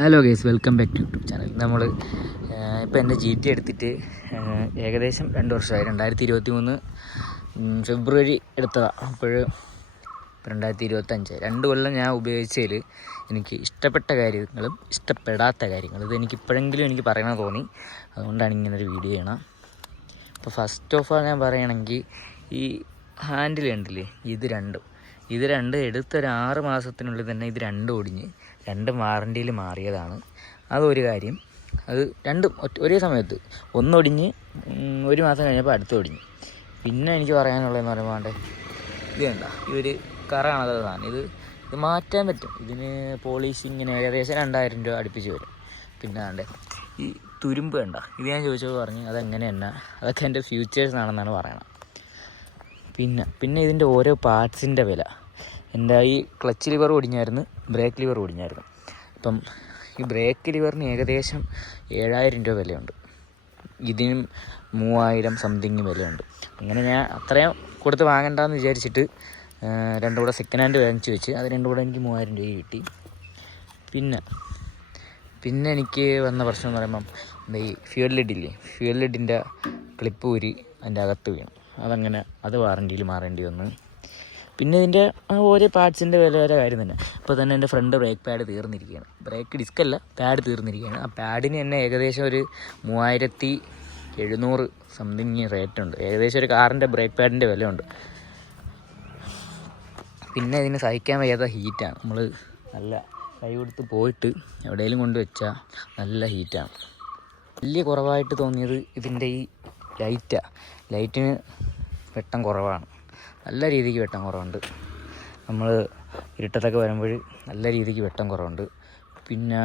Hello guys, welcome back to YouTube channel. നമ്മൾ ഇപ്പോൾ എൻ്റെ ജി ടി എടുത്തിട്ട് ഏകദേശം 2 വർഷമായി. 2023 ഫെബ്രുവരി എടുത്തതാണ്. അപ്പോൾ 2025 2 കൊല്ലം ഞാൻ ഉപയോഗിച്ചതിൽ എനിക്ക് ഇഷ്ടപ്പെട്ട കാര്യങ്ങളും ഇഷ്ടപ്പെടാത്ത കാര്യങ്ങൾ ഇത് എനിക്കിപ്പോഴെങ്കിലും എനിക്ക് പറയണമെന്ന് തോന്നി. അതുകൊണ്ടാണ് ഇങ്ങനൊരു വീഡിയോ ചെയ്യണം. അപ്പോൾ ഫസ്റ്റ് ഓഫ് ഓൾ ഞാൻ പറയുകയാണെങ്കിൽ ഈ ഹാൻഡിൽ കണ്ടില്ലേ, ഇത് രണ്ടും എടുത്തൊരു 6 മാസത്തിനുള്ളിൽ തന്നെ ഇത് രണ്ടും ഒടിഞ്ഞ് 2 വാറണ്ടിയിൽ മാറിയതാണ്. അതൊരു കാര്യം. അത് രണ്ടും ഒരേ സമയത്ത് ഒന്നൊടിഞ്ഞ് 1 മാസം കഴിഞ്ഞപ്പോൾ അടുത്തൊടിഞ്ഞ്. പിന്നെ എനിക്ക് പറയാനുള്ളതെന്ന് പറയുമ്പോൾ ഇത് വേണ്ട, ഈ ഒരു കറാണത് സാധനം. ഇത് മാറ്റാൻ പറ്റും. ഇതിന് പോളിഷിങ്ങിന് ഏകദേശം 2000 രൂപ അടുപ്പിച്ച് വരും. പിന്നെ ഈ തുരുമ്പ് വേണ്ട, ഇത് ഞാൻ ചോദിച്ചപ്പോൾ പറഞ്ഞ് അതെങ്ങനെ തന്നെ, അതൊക്കെ എൻ്റെ ഫ്യൂച്ചേഴ്സ് ആണെന്നാണ് പറയണത്. പിന്നെ ഇതിൻ്റെ ഓരോ പാർട്സിൻ്റെ വില, എൻ്റെ ഈ ക്ലച്ച് ലിവർ ഒടിഞ്ഞായിരുന്നു, ബ്രേക്ക് ലിവർ ഒടിഞ്ഞായിരുന്നു. അപ്പം ഈ ബ്രേക്ക് ലിവറിന് ഏകദേശം 7000 രൂപ വിലയുണ്ട്, ഇതിനും 3000 സംതിങ് വിലയുണ്ട്. അങ്ങനെ ഞാൻ അത്രയും കൊടുത്ത് വാങ്ങണ്ടെന്ന് വിചാരിച്ചിട്ട് 2 കൂടെ സെക്കൻഡ് ഹാൻഡ് വാങ്ങിച്ച് വെച്ച് അത് 2 കൂടെ എനിക്ക് 3000 രൂപ കിട്ടി. പിന്നെ എനിക്ക് വന്ന പ്രശ്നം എന്ന് പറയുമ്പം ഈ ഫ്യൂൽ ലിഡിൻ്റെ ക്ലിപ്പ് ഊരി അതിൻ്റെ അകത്ത് വീണു. അത് വാറണ്ടിയിൽ മാറേണ്ടി വന്നു. പിന്നെ ഇതിൻ്റെ ഓരോ പാർട്സിൻ്റെ വില കാര്യം തന്നെ. ഇപ്പോൾ തന്നെ എൻ്റെ ഫ്രണ്ട് ബ്രേക്ക് പാഡ് തീർന്നിരിക്കുകയാണ്. ബ്രേക്ക് ഡിസ്കല്ല, പാഡ് തീർന്നിരിക്കുകയാണ്. ആ പാഡിന് തന്നെ ഏകദേശം ഒരു 3700 സംതിങ് റേറ്റുണ്ട്. ഏകദേശം ഒരു കാറിൻ്റെ ബ്രേക്ക് പാഡിൻ്റെ വിലയുണ്ട്. പിന്നെ ഇതിന് സഹിക്കാൻ വയ്യാത്ത ഹീറ്റാണ്. നമ്മൾ നല്ല കൈ കൊടുത്ത് പോയിട്ട് എവിടെയെങ്കിലും കൊണ്ട് വെച്ചാൽ നല്ല ഹീറ്റാണ്. വലിയ കുറവായിട്ട് തോന്നിയത് ഇതിൻ്റെ ഈ ലൈറ്റിന് വെട്ടം കുറവാണ്. നല്ല രീതിക്ക് വെട്ടം കുറവുണ്ട്. നമ്മൾ ഇരുട്ടത്തൊക്കെ വരുമ്പോൾ നല്ല രീതിക്ക് വെട്ടം കുറവുണ്ട്. പിന്നെ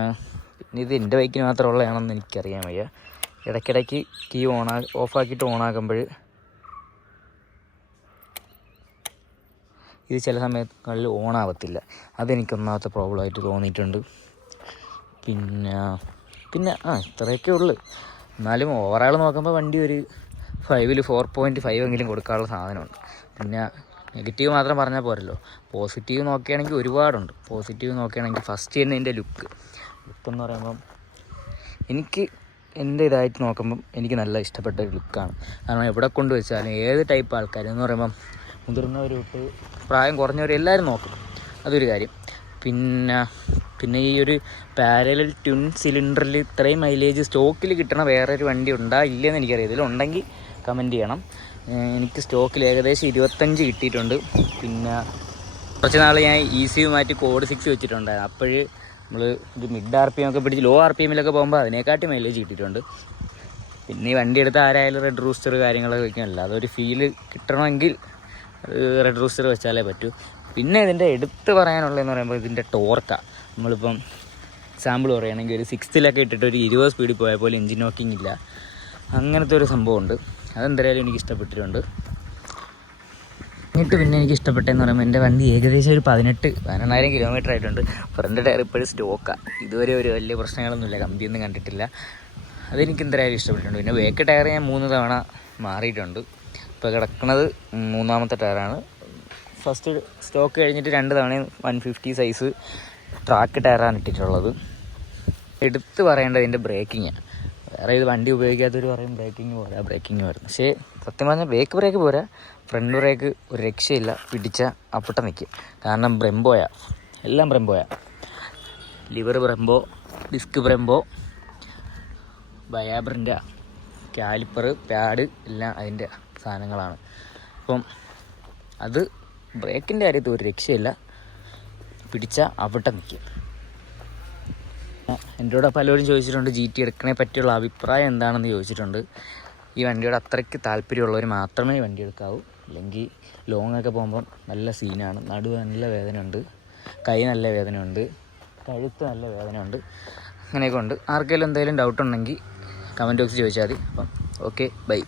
ഇത് എൻ്റെ ബൈക്കിന് മാത്രമുള്ളതാണെന്ന് എനിക്കറിയാൻ വയ്യ. ഇടയ്ക്കിടയ്ക്ക് കീ ഓഫാക്കിയിട്ട് ഓണാക്കുമ്പോൾ ഇത് ചില സമയങ്ങളിൽ ഓണാവത്തില്ല. അതെനിക്കൊന്നാമത്തെ പ്രോബ്ലമായിട്ട് തോന്നിയിട്ടുണ്ട്. പിന്നെ ഇത്രയൊക്കെ ഉള്ളു. എന്നാലും ഓവറാൾ നോക്കുമ്പോൾ വണ്ടി ഒരു 5-ൽ 4.5 എങ്കിലും കൊടുക്കാനുള്ള സാധനമുണ്ട്. പിന്നെ നെഗറ്റീവ് മാത്രം പറഞ്ഞാൽ പോരല്ലോ, പോസിറ്റീവ് നോക്കുകയാണെങ്കിൽ ഒരുപാടുണ്ട്. പോസിറ്റീവ് നോക്കുകയാണെങ്കിൽ ഫസ്റ്റ് തന്നെ എൻ്റെ ലുക്കെന്ന് പറയുമ്പം എനിക്ക് എൻ്റെ ഇതായിട്ട് നോക്കുമ്പം എനിക്ക് നല്ല ഇഷ്ടപ്പെട്ട ഒരു ലുക്കാണ്. കാരണം എവിടെ കൊണ്ട് വെച്ചാലും ഏത് ടൈപ്പ് ആൾക്കാരെന്ന് പറയുമ്പം മുതിർന്നവർ തൊട്ട് പ്രായം കുറഞ്ഞവർ എല്ലാവരും നോക്കും. അതൊരു കാര്യം. പിന്നെ ഈ ഒരു പാരലൽ ട്വിൻ സിലിണ്ടറിൽ ഇത്രയും മൈലേജ് സ്റ്റോക്കിൽ കിട്ടണ വേറൊരു വണ്ടി ഇല്ലയെന്ന് എനിക്കറിയാം. ഇതിലുണ്ടെങ്കിൽ കമൻറ്റ് ചെയ്യണം. എനിക്ക് സ്റ്റോക്കിൽ ഏകദേശം 25 കിട്ടിയിട്ടുണ്ട്. പിന്നെ കുറച്ച് നാൾ ഞാൻ ECU മാറ്റി കോഡ് 6 വെച്ചിട്ടുണ്ടായിരുന്നു. അപ്പോൾ നമ്മൾ ഇത് മിഡ് RPM ഒക്കെ പിടിച്ച് ലോ RPMലൊക്കെ പോകുമ്പോൾ അതിനെക്കാട്ടി മൈലേജ് കിട്ടിയിട്ടുണ്ട്. പിന്നെ ഈ വണ്ടി എടുത്ത് ആരായാലും റെഡ് റൂസ്റ്റർ കാര്യങ്ങളൊക്കെ വയ്ക്കാനല്ല, അതൊരു ഫീല് കിട്ടണമെങ്കിൽ റെഡ് റൂസ്റ്റർ വെച്ചാലേ പറ്റൂ. പിന്നെ ഇതിൻ്റെ എടുത്ത് പറയാനുള്ളതെന്ന് പറയുമ്പോൾ ഇതിൻ്റെ ടോർക്കാണ്. നമ്മളിപ്പം എക്സാമ്പിൾ പറയുകയാണെങ്കിൽ ഒരു 6th ഇട്ടിട്ട് ഒരു 20 സ്പീഡിൽ പോയാൽ പോലും എൻജിൻ നോക്കിങ് ഇല്ല. അങ്ങനത്തെ ഒരു സംഭവമുണ്ട്. അതെന്തായാലും എനിക്ക് ഇഷ്ടപ്പെട്ടിട്ടുണ്ട്. പിന്നെ എനിക്ക് ഇഷ്ടപ്പെട്ടതെന്ന് പറയുമ്പോൾ എൻ്റെ വണ്ടി ഏകദേശം ഒരു 18,000 കിലോമീറ്റർ ആയിട്ടുണ്ട്. ഫ്രണ്ട് ടയർ ഇപ്പോഴും സ്റ്റോക്കാണ്. ഇതുവരെ ഒരു വലിയ പ്രശ്നങ്ങളൊന്നുമില്ല, കമ്പിയൊന്നും കണ്ടിട്ടില്ല. അതെനിക്ക് എന്തായാലും ഇഷ്ടപ്പെട്ടിട്ടുണ്ട്. പിന്നെ ബാക്ക് ടയർ ഞാൻ 3 തവണ മാറിയിട്ടുണ്ട്. ഇപ്പോൾ കിടക്കുന്നത് 3ാമത്തെ ടയറാണ്. ഫസ്റ്റ് സ്റ്റോക്ക് കഴിഞ്ഞിട്ട് 2 തവണയും 150 സൈസ് ട്രാക്ക് ടയറാണ് ഇട്ടിട്ടുള്ളത്. എടുത്ത് പറയേണ്ടത് ഇതിൻ്റെ ബ്രേക്കിങ്ങാണ്. വേറെ ഇത് വണ്ടി ഉപയോഗിക്കാത്തവർ പറയും ബ്രേക്കിങ് വരുന്നു. പക്ഷേ സത്യം പറഞ്ഞാൽ ബാക്ക് ബ്രേക്ക് പോരാ, ഫ്രണ്ട് ബ്രേക്ക് ഒരു രക്ഷയില്ല. പിടിച്ച അപ്പട്ട നിൽക്കും. കാരണം എല്ലാം ബ്രെംബോയാ. ലിവർ ബ്രെംബോ, ഡിസ്ക് ബ്രെംബോ, ബയാബ്രിൻ്റെ കാലിപ്പർ, പാഡ് എല്ലാം അതിൻ്റെ സാധനങ്ങളാണ്. അപ്പം അത് ബ്രേക്കിൻ്റെ കാര്യത്തിൽ ഒരു രക്ഷയില്ല. പിടിച്ച അവിട്ട നിൽക്കും. എൻ്റെ കൂടെ പലരും ചോദിച്ചിട്ടുണ്ട് GT എടുക്കണേ പറ്റിയുള്ള അഭിപ്രായം എന്താണെന്ന് ചോദിച്ചിട്ടുണ്ട്. ഈ വണ്ടിയോട് അത്രയ്ക്ക് താല്പര്യമുള്ളവർ മാത്രമേ ഈ വണ്ടി എടുക്കാവൂ. അല്ലെങ്കിൽ ലോങ്ങൊക്കെ പോകുമ്പം നല്ല സീനാണ്. നടുവ് നല്ല വേദനയുണ്ട്, കൈ നല്ല വേദനയുണ്ട്, കഴുത്ത് നല്ല വേദനയുണ്ട്. അങ്ങനെയൊക്കെ ഉണ്ട്. ആർക്കെങ്കിലും എന്തെങ്കിലും ഡൗട്ട് ഉണ്ടെങ്കിൽ കമൻറ്റ് ബോക്സിൽ ചോദിച്ചാൽ മതി. അപ്പം ഓക്കെ, ബൈ.